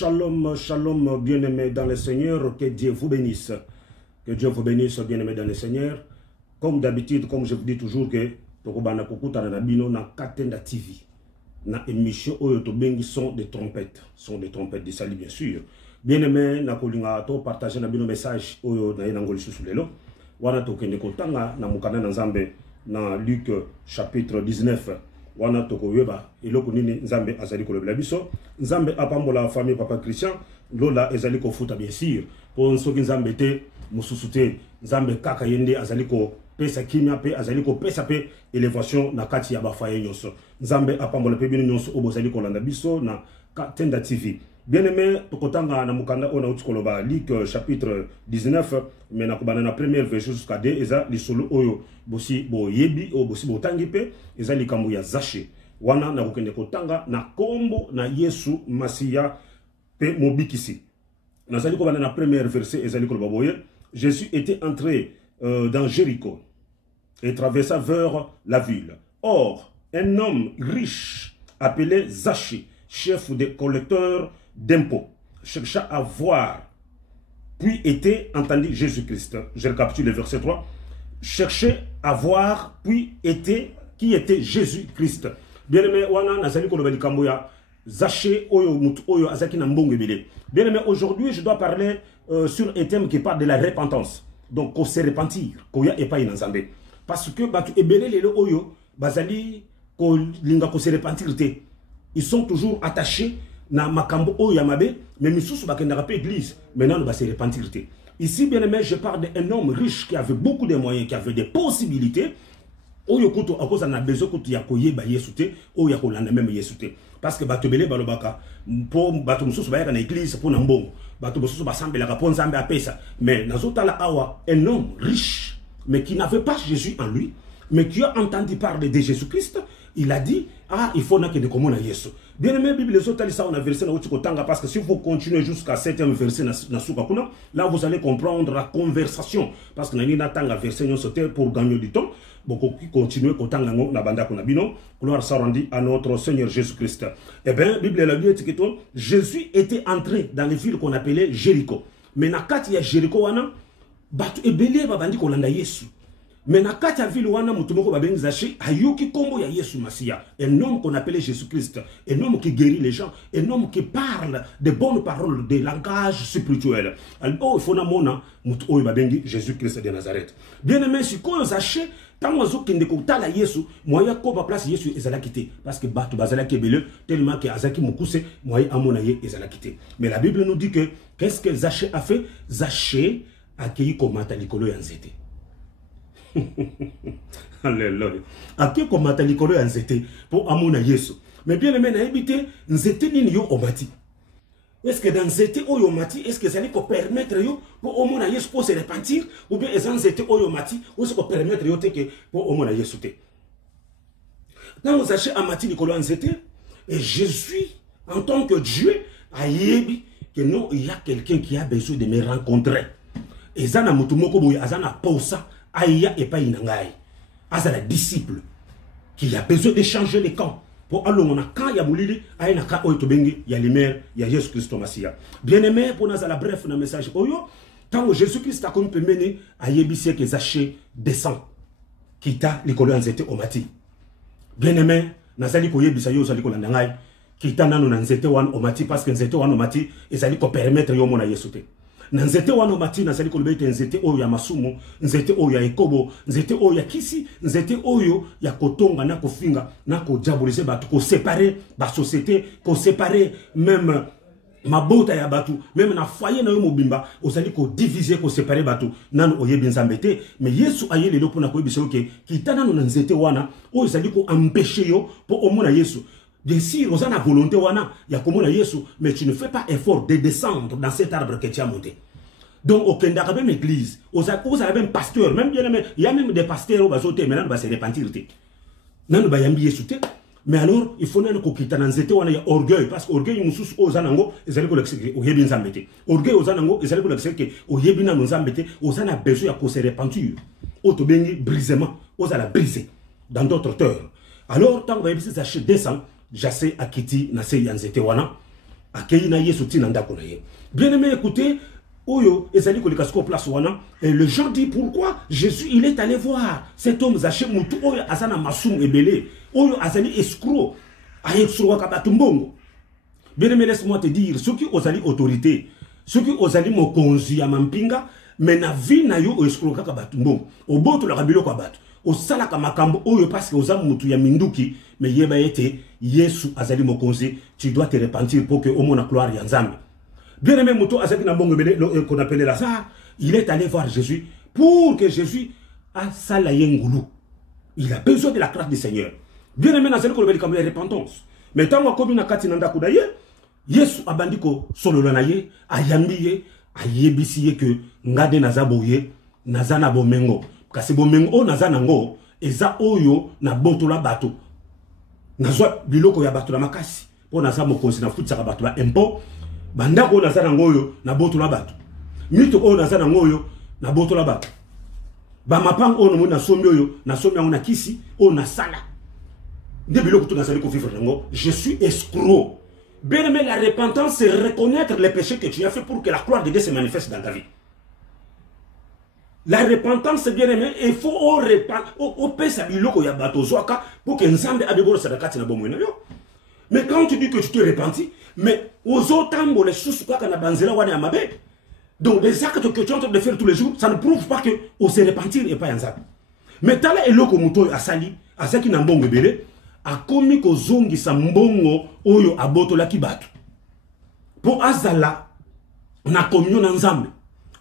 Shalom, shalom, bien-aimés dans le Seigneur, que Dieu vous bénisse. Que Dieu vous bénisse, bien-aimés dans le Seigneur. Comme d'habitude, comme je vous dis toujours, que Tokobana Kokuta na Bino na Katenda TV. Na émission Oyotobengi sont des trompettes. Sont des trompettes de salut, bien sûr. Bien-aimés, na kolinga to partager na bino message Oyo na yenangoli susulelo. Wana tokende kotanga na mukana na Nzambe na Luc chapitre 19. Wana toko yeba eloko nini Nzambe azali kolobela biso. Nzambe apambola famille papa Christian lola ezali ko futa bien sûr pour soki Nzambe te mususu te Nzambe kaka yende azali ko pesa kimia pe azali ko pesa pe élévation na kati ya bafaye nyonso. Nzambe apambola pe bino nyonso obozali kolanda biso na Katenda TV. Bien-aimé, tokotanga na mukanda ona utikoloba Luc chapitre 19 mais na kobana na première verset jusqu'à 2 eza lisolo oyo bosi bo yebi o bosi bo tangi pe eza likambo ya Zaché wana na kokende kotanga na kombo na Yesu Masiya pe mobikisi nazali kobana na première verset eza likoloba boye Jésus était entré dans Jéricho et traversa vers la ville. Or un homme riche appelé Zaché, chef des collecteurs d'impôts, chercha à voir, puis était entendu Jésus-Christ. Je récapitule le verset 3. Cherchait à voir, puis était, qui était Jésus-Christ. Bien-aimé, wana nazali kolobeli kamboya, Zaché oyo mutu oyo azaki na mbongo ebele. Bien-aimé, aujourd'hui je dois parler sur un thème qui parle de la repentance. Donc, qu'on se repentir, qu'on y a pas une Nzambe. Parce que batu ebele lelo oyo bazali ko linga ko se repentir te. Ils sont toujours attachés na makambo o yamabe, mais misusu bakendaka pe église. Maintenant, nous va se repentir. Ici, bien aimé, je parle d'un homme riche qui avait beaucoup de moyens, qui avait des possibilités. Oyo kuto à cause na besoin kuto ya koyeba Yesu te, o ya kolanda même Yesu te. Parce que bato belé balobaka po bato mususu bayaka na église pour na mbongo. Bato mususu basambelaka po Nzambe apesa. Mais nazotala awa un homme riche, mais qui n'avait pas Jésus en lui, mais qui a entendu parler de Jésus-Christ. Il a dit, ah, il faut que de commun à Yesu. Bien aimé, Bible, les autres, ça, on a versé dans Otchikotanga, parce que si vous continuez jusqu'à 7e verset, là, vous allez comprendre la conversation. Parce que nous avons versé pour gagner du temps. Beaucoup qui continuent, gloire soit rendue à notre Seigneur Jésus-Christ. Eh bien, la Bible, elle a dit que Jésus était entré dans les villes qu'on appelait Jéricho. Mais quand il y a Jéricho, batu ebele babandi kolanda Yesu. Mais na kati ya ville wana mutumoko babengi Zaché ayoki kombo ya Yesu Masiya, un homme qu'on appelait Jésus-Christ, un homme qui guérit les gens, un homme qui parle de bonnes paroles, de langage spirituel. Alors il faut na mona mutu oyo babengi Jésus-Christ de Nazareth. Bien aimé, si koyo Zaché tango azokende kotala Yesu, moya ko ba place Yesu ezala kité parce que batu bazala kebele tellement que azaki mukuse moya amona ye ezala kité. Mais la Bible nous dit que qu'est-ce que Zaché a fait? Zaché a accueilli komata likolo ya nzete. Alléluia. Aki komata likolo ya nzete pour amona Yesu. Mais bien aimé na ebité nzete nini yo omati. Est-ce que dans nzete oyo omati, est-ce que ça allait permettre yo pour amona Yesu pour se repentir ou bien est-ce nzete oyo omati ou est-ce que permettre yo te que pour amona Yesu te. Dans vous achetez amati likolo ya nzete et Jésus en tant que Dieu a yebi que non il y a quelqu'un qui a besoin de me rencontrer. Et ça na mutumoko boya azana posa Aïya et pas inangai. Asa la disciple qui a besoin de changer les camps. Pour aller on a quand il y a boulili, aïe na ka oitobengi, il y a les mères, il y a Jésus Christ Masiya. Bien aimé pour nous la bref na message oyo, tant Jésus Christ a comme mené à yebisi que Zaché descend. Kita likolo nzete omati. Bien aimé, nazali ko yebisa yo zali ko landangai. Kita nanu na nzete wan omati parce que nzete wan omati ezali ko permettre yo mona Yesu te. Nzete wana mati nazali kolobete nzete oyo ya masumu, nzete oyo ya ekobo, nzete oyo ya kisi, nzete oyo ya kotonga na kofinga na ko diaboliser batu, ko séparer ba société, ko séparer même mabota ya batu, même na foyer na yo mobimba, ozali ko diviser, ko séparer batu, nanu oyebi Nzambe te, mais Yesu aye lelo pona ko yebisa ke kitana no nzete wana, oyo zali ko empêcher yo pour omona Yesu. Bien sûr, vous avez la volonté, il y a comme Yesu, mais tu ne fais pas effort de descendre dans cet arbre que tu as monté. Donc, au Kenda, même église, vous avez même pasteur, même bien, il y a même des pasteurs qui vont maintenant se repentir. Nan ba yambi Yesu te. Mais alors, il faut que kita nanzete wana ya orgueil parce que orgueil mususu ozanango ezali ko lekse o yebi Nzambe te. Orgueil ozanango ezali ko lekse ke o yebi na Nzambe te, ozana besoin ya ko se repentir. Oto bengi brisement, ozala briser dans d'autres terres. Alors, tant que vous avez Zaché descend, Zaché akiti na se yanzete wana akei na yesu tina ndako na ye. Bien aimé, écoutez, Oyo, ezali kolikasko place wana, et le gens dit pourquoi Jésus il est allé voir cet homme Zaché mutu oyo azana masum ebele, oyo azali escroc, a escroc kabatumbongo. Bien aimé, laisse-moi te dire, ceux qui osali autorité, ceux qui osali mokonzi ya mampinga, mais na vie na yo escroc kabatumbongo. Au bout la kabilo kwa batu, au salaka makambo oyo parce que oza mutu ya minduki, mais yeba ete Yesu azali mokonzi, tu dois te repentir pour que au monde gloire ya Nzambe. Bien aimé, qu'on appelait Lazare, il est allé voir Jésus pour que Jésus a salayengoulou. Il a besoin de la grâce du Seigneur. Bien aimé, dans qu'on appelle comme la repentance. Mais tant qu'on a kati nanda kudaye, Yesu abandiko solo lanaye, ayambiye, ayebisiye que ngade nazaboye, nazana bomengo. Kasi bomengo nazanango, eza oyo na boto la bato. Nazwa biloko ya bato la makasi. Po naza mokonsi na futsa ka bato la impo. Bandako nazana ngoyo na boto la bato. Mito o nazana ngoyo na boto la bato. Ba mapang o no na sombi oyo na sombi yango na kisi o na sala. De biloko to nazali ko vivre nango, je suis escroc. Bien aimé, la repentance c'est reconnaître les péchés que tu as fait pour que la gloire de Dieu se manifeste dans ta vie. La repentance c'est bien aimé, il faut au repent au pesa biloko ya bato zoaka pour que Nzambe abeboro sadakati na bomwe na yo. Mais quand tu dis que tu te repentis, mais aux autres temps, les sous na banzela wana amabe. Donc les actes que tu es en train de faire tous les jours, ça ne prouve pas que on se repentir et pas Nzambe. Mais tala eloko muto asali, asaki na mbongo bele, akomi ko zongi sa mbongo oyo aboto la kibatu. Pour azala na communion na Nzambe,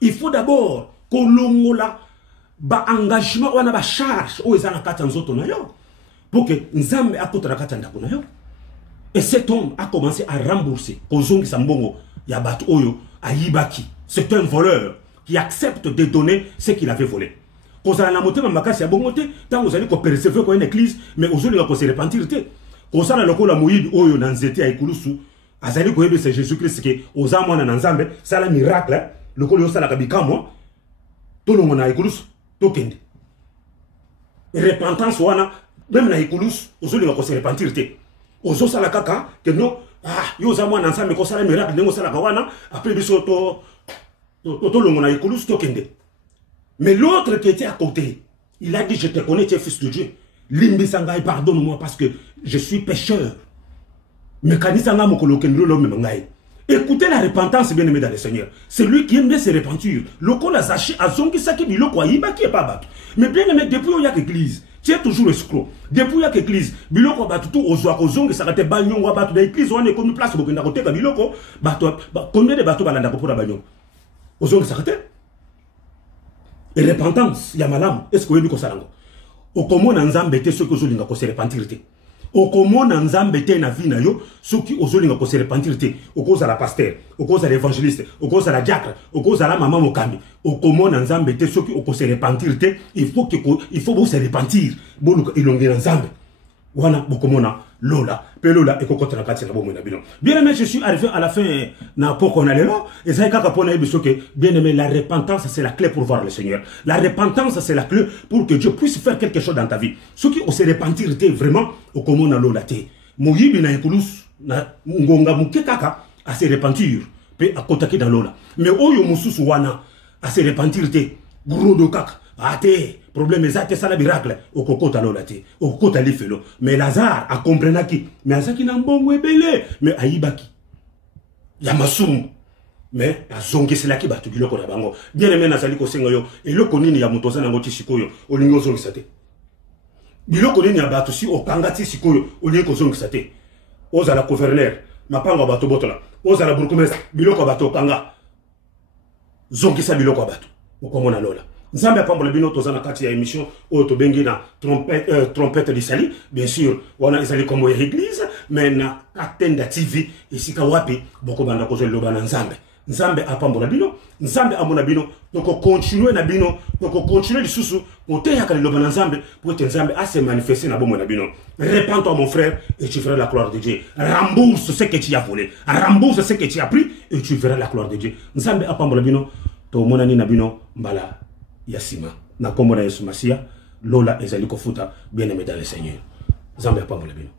il faut d'abord kolongola ba engagement wana ba charge o ezana kata nzoto na yo pour que Nzambe akota na kata ndako na yo. Et cet homme a commencé à rembourser. Kozongi Sambongo Yabat Oyo à Yibaki. C'est un voleur qui accepte de donner ce qu'il avait volé. Quand on a la montée, Mamakasi a bon monté, tant vous allez persévérer comme une église, mais aux autres, on se repentir. Quand on a le la Moïd Oyo Nanzeti à Ekulusu, Azali Koyebe, c'est Jésus-Christ qui, aux âmes en Nanzambe, c'est un miracle, le Kolo Yosa la Kabika, moi, tout le monde a Ekulusu, Tokende. Repentance, wana, même na Ekulusu, aux autres, on se repentir. Ozo sala kaka que non yo za mwana nsambe ko sala miracle nengo sala kawana après biso to longo na ikulus to kende. Mais l'autre qui était à côté, il a dit je te connais, tu es fils de Dieu. Limbi sangai, pardonne-moi parce que je suis pécheur. Mais kanisanga mokolo kendo lo mengai. Écoutez la repentance bien aimé dans le Seigneur. C'est lui qui aime bien se repentir. Loko la zaché azongi saki biloko ayiba qui est pas battu. Mais bien aimé depuis il y a l'église. Tu es toujours escroc. Depuis il y a l'église, biloko batu tout aux oiseaux, ça te bagnon ou batu l'église, on est comme une place où on a côté biloko, combien de bateaux balanda pour la bagnon? Aux ongles, ça et repentance, il y a malam, est-ce que vous avez dit que ça? Au comment Nzambe te ceux qui ont se repentir. Au comment Nzambe te na vie na yo, ceux qui ont se repentir. Au cause à la pasteur, au cause à l'évangéliste, au cause à la diacre, au cause à la maman Mokambi. Au comment Nzambe te ceux qui ont se repentir. Il faut vous se repentir. Bon, il y a Nzambe. Wana bokomona lola pelola ekokota na kati na bomo na bino. Bien aimé, je suis arrivé à la fin na poko na lelo et ça kaka pona biso que bien aimé, la repentance c'est la clé pour voir le Seigneur. La repentance c'est la clé pour que Dieu puisse faire quelque chose dans ta vie. Ceux qui ont se repentir vraiment au komona lola te. Moyibi na ekulus na ngonga muke kaka à se repentir pe akotaki dans lola. Mais oyo mususu wana à se repentir te gros do kaka. Ate, problème est ça la miracle. Au kokota lolate, au kokota lifelo. Mais Lazare a compris qui. Mais Azaki n'a bon belé. Mais Aïbaki. Yamasum. Mais Azongi c'est là qui bat tout le monde. Bien aimé Nazali Kosengoyo. Et le konini ya mutoza na ngoti sikoyo. Olingo zongi sate. Bilo konini ya batu si o kangati sikoyo. Olingo zongi sate. Oza la gouverneur. Mapanga bato botola. Oza la bourgmestre. Bilo ko bato kanga. Zongi sa bilo ko bato. Okomona lola. Nzambe apambola bino tozana kati ya émission oto bengi na trompette d'Isali, bien sûr wana Isali comme église mais na Katenda TV isika wapi boko banda ko loba na Nzambe. Nzambe apambola bino, Nzambe amona bino, donc continuer na bino, donc continuer lisusu ote ya kali loba na Nzambe pour que Nzambe a se manifester na bomo na bino. Répands-toi mon frère et tu verras la gloire de Dieu. Rembourse ce que tu as volé, rembourse ce que tu as pris et tu verras la gloire de Dieu. Nzambe apambola bino to monani na bino mbala Yassima, na komona Yesu Masia, Lola ezali kofuta bien aimé dans le Seigneur. Zambia pa molebino.